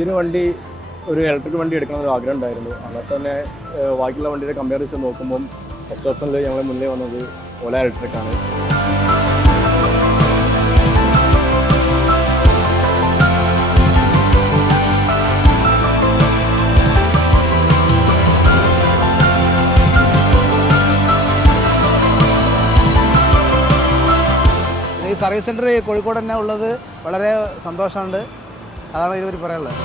പുതിയൊരു വണ്ടി, ഒരു ഇലക്ട്രിക് വണ്ടി എടുക്കണമെന്നൊരു ആഗ്രഹം ഉണ്ടായിരുന്നു. അങ്ങനെ തന്നെ ബാക്കിയുള്ള വണ്ടിയുടെ കമ്പയർ ചെയ്ത് നോക്കുമ്പം ഫസ്റ്റ് ഓപ്ഷനിൽ ഞങ്ങൾ മുന്നേ വന്നത് ഓല ഇലക്ട്രിക് ആണ്. ഈ സർവീസ് സെൻറ്റർ കോഴിക്കോട് തന്നെ ഉള്ളത് വളരെ സന്തോഷമുണ്ട്. അതാണ് ഇതിനെപ്പറ്റി പറയാനുള്ളത്.